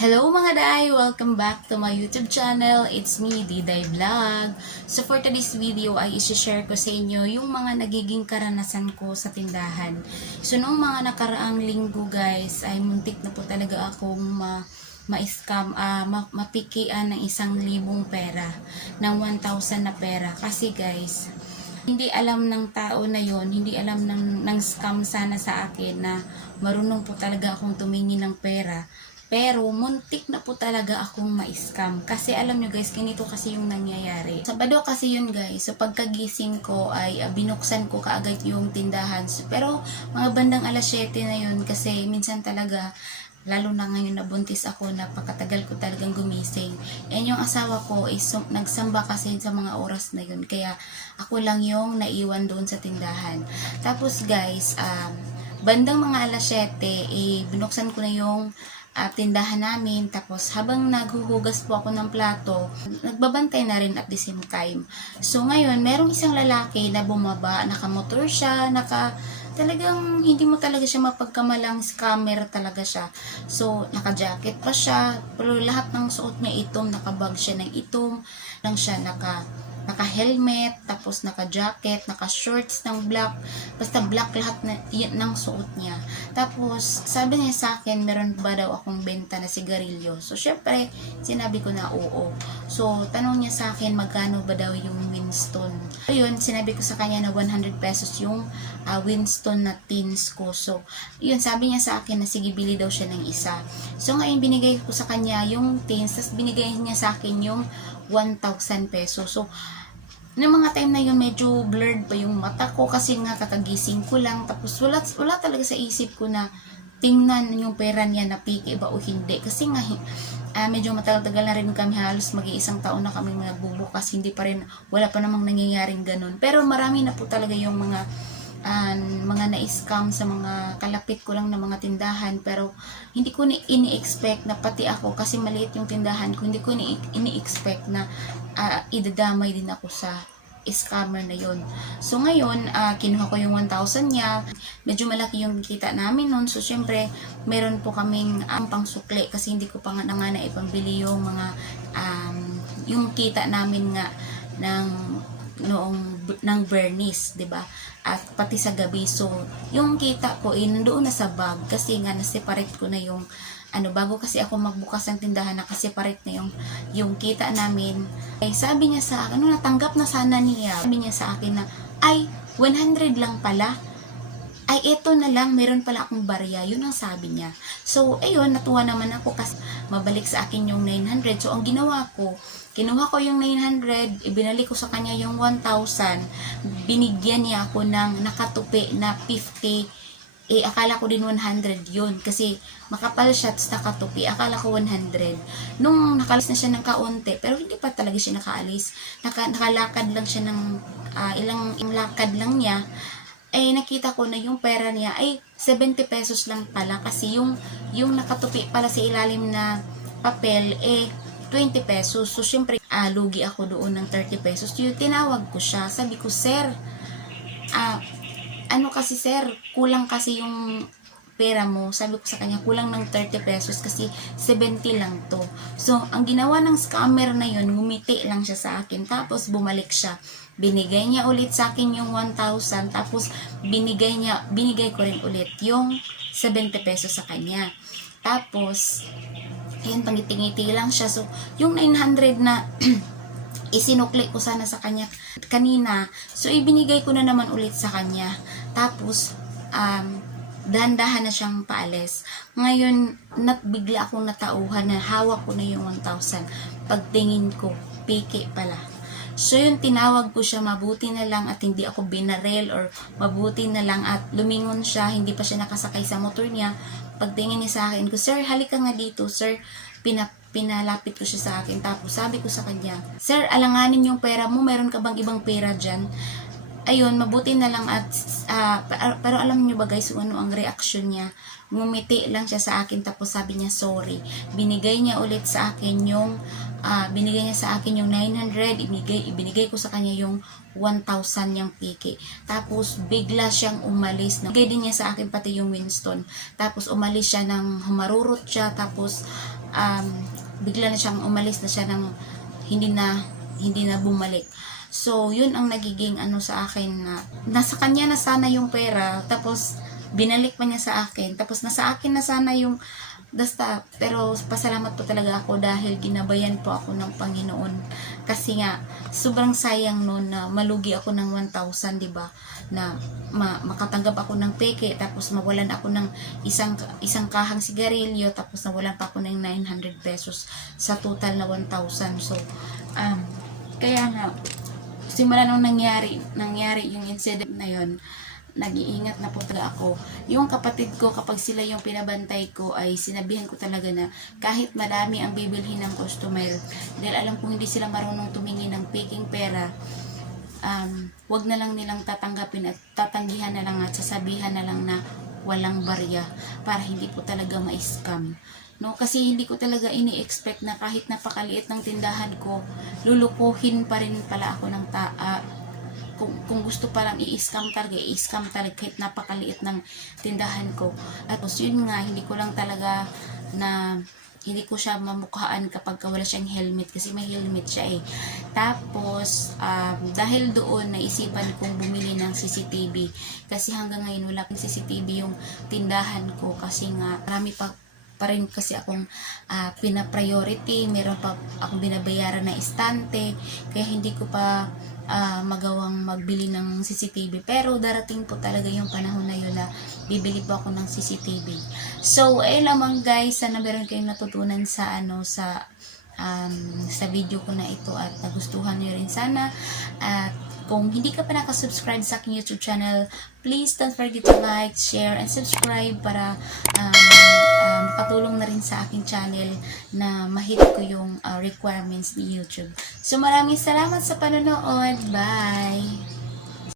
Hello mga day! Welcome back to my YouTube channel. It's me, Diday Vlog. So for today's video ay isi-share ko sa inyo yung mga nagiging karanasan ko sa tindahan. So noong mga nakaraang linggo guys, ay muntik na po talaga akong ma-scam, mapikian ng 1,000 pera, ng 1,000 na pera. Kasi guys, hindi alam ng tao na yon, hindi alam ng scam sana sa akin na marunong po talaga akong tumingin ng pera. Pero muntik na po talaga akong ma-scam. Kasi alam nyo guys, ganito kasi yung nangyayari. Sabado kasi yun guys. So pagkagising ko ay binuksan ko kaagad yung tindahan. Pero mga bandang alas 7 na yun kasi minsan talaga, lalo na ngayon nabuntis ako, napakatagal ko talagang gumising. And yung asawa ko is nagsamba kasi sa mga oras na yun. Kaya ako lang yung naiwan doon sa tindahan. Tapos guys, bandang mga alas 7, binuksan ko na yung tindahan namin. Tapos habang naghuhugas po ako ng plato, nagbabantay na rin at the same time. So ngayon, merong isang lalaki na bumaba, nakamotor siya, talagang hindi mo talaga siya mapagkamalang scammer talaga siya. So naka-jacket pa siya, pero lahat ng suot niya itom, naka-bag siya ng itom, lang siya naka-helmet, tapos naka-jacket, naka-shorts ng black, basta black lahat ng suot niya. Tapos, sabi niya sa akin, meron ba daw akong benta na sigarilyo? So, syempre, sinabi ko na oo. So, tanong niya sa akin, magkano ba daw yung Winston? So, yun, sinabi ko sa kanya na 100 pesos yung Winston na tins ko. So, yun, sabi niya sa akin na sige, bili daw siya ng isa. So, ngayon, binigay ko sa kanya yung tins, tapos binigay niya sa akin yung 1,000 pesos. So, noong mga time na yun, medyo blurred pa yung mata ko kasi nga kakagising ko lang. Tapos wala talaga sa isip ko na tingnan yung pera niya na piki ba o hindi. Kasi nga, medyo matagal-tagal na rin kami, halos mag-iisang taon na kami nagbubukas. Hindi pa rin, wala pa namang nangyayaring ganun. Pero marami na po talaga yung mga na-scam sa mga kalapit ko lang na mga tindahan. Pero hindi ko ini-expect na pati ako, kasi maliit yung tindahan ko, hindi ko ini-expect na idadamay din ako sa scammer na yon. So ngayon, kinuha ko yung 1,000 niya. Medyo malaki yung kita namin nun. So syempre, meron po kaming pangsukli kasi hindi ko pa nga naipambili yung mga yung kita namin nga ng Bernice, 'di ba? At pati sa gabi. So, yung kita ko nandoon na sa bag kasi nga na-separate ko na yung bago kasi ako magbukas ng tindahan, naka-separate na yung kita namin. Ay sabi niya sa akin, natanggap na sana niya. Sabi niya sa akin na ay 100 lang pala. Ay eto na lang, meron pala akong barya. Yun ang sabi niya. So, ayun, natuwa naman ako kasi mabalik sa akin yung 900. So, ang ginawa ko, kinuha ko yung 900, ibinalik ko sa kanya yung 1,000, binigyan niya ako ng nakatupi na 50, akala ko din 100 yun, kasi makapal siya at nakatupi, akala ko 100. Nung nakalis na siya ng kaunti, pero hindi pa talaga siya nakaalis, nakalakad lang siya ng ilang lakad lang niya, nakita ko na yung pera niya ay 70 pesos lang pala, kasi yung nakatupi pala sa ilalim na papel, 20 pesos. So, syempre, lugi ako doon ng 30 pesos. Yung tinawag ko siya. Sabi ko, sir, kasi sir, kulang kasi yung pera mo. Sabi ko sa kanya, kulang ng 30 pesos kasi 70 lang to. So, ang ginawa ng scammer na yun, ngumiti lang siya sa akin. Tapos, bumalik siya. Binigay niya ulit sa akin yung 1,000. Tapos, binigay ko rin ulit yung 70 pesos sa kanya. Tapos, ayan, pangiti-ngiti lang siya. So, yung 900 na isinukli ko sana sa kanya kanina, so ibinigay ko na naman ulit sa kanya. Tapos, dahan-dahan na siyang paalis. Ngayon, bigla akong natauhan na hawak ko na yung 1,000. Pagtingin ko, piki pala. So, yun, tinawag ko siya, mabuti na lang at hindi ako binarel, or mabuti na lang at lumingon siya, hindi pa siya nakasakay sa motor niya. Pagtingin niya sa akin ko, sir, halika nga dito, sir. Pinalapit ko siya sa akin. Tapos sabi ko sa kanya, sir, alanganin yung pera mo, meron ka bang ibang pera dyan? Ayun, mabuti na lang at pero alam niyo ba guys, ano ang reaksyon niya? Ngumiti lang siya sa akin, tapos sabi niya sorry. Binigay niya sa akin yung 900, ibinigay ko sa kanya yung 1,000 niyang piki. Tapos bigla siyang umalis. Bigay din niya sa akin pati yung Winston. Tapos umalis siya humarurot siya, tapos bigla na siyang umalis na siya ng hindi na bumalik. So, yun ang nagiging sa akin na nasa kanya na sana yung pera, tapos binalik pa niya sa akin, tapos nasa akin na sana yung basta. Pero pasalamat po talaga ako dahil ginabayan po ako ng Panginoon. Kasi nga, sobrang sayang noon na malugi ako ng 1,000, di ba? Na makatanggap ako ng peke, tapos mawalan ako ng isang kahang sigarilyo, tapos nawalan pa ako ng 900 pesos sa total na 1,000. So, kaya nga, simula nung nangyari yung incident na yon, nag-iingat na po talaga ako. Yung kapatid ko, kapag sila yung pinabantay ko, ay sinabihan ko talaga na kahit madami ang bibilhin ng customer, dahil alam kong hindi sila marunong tumingin ng peking pera, wag na lang nilang tatanggapin at tatanggihan na lang at sasabihan na lang na walang barya para hindi po talaga ma-scam. No, kasi hindi ko talaga ini-expect na kahit napakaliit ng tindahan ko, lulukuhin pa rin pala ako ng kung gusto palang i-scam talaga kahit napakaliit ng tindahan ko. At yun nga, hindi ko siya mamukhaan kapag wala siyang helmet, kasi may helmet siya eh. Tapos, dahil doon, naisipan kong bumili ng CCTV. Kasi hanggang ngayon, wala pang CCTV yung tindahan ko. Kasi nga, marami pa rin kasi akong pina-priority. Meron pa akong binabayaran na istante. Kaya hindi ko pa magawang magbili ng CCTV. Pero darating po talaga yung panahon na yun na bibili po ako ng CCTV. So, ayun lamang guys, sana meron kayong natutunan sa video ko na ito at nagustuhan niyo rin sana. At kung hindi ka pa nakasubscribe sa aking YouTube channel, please don't forget to like, share, and subscribe para makatulong na rin sa aking channel na ma-hit ko yung requirements ni YouTube. So maraming salamat sa panonood. Bye!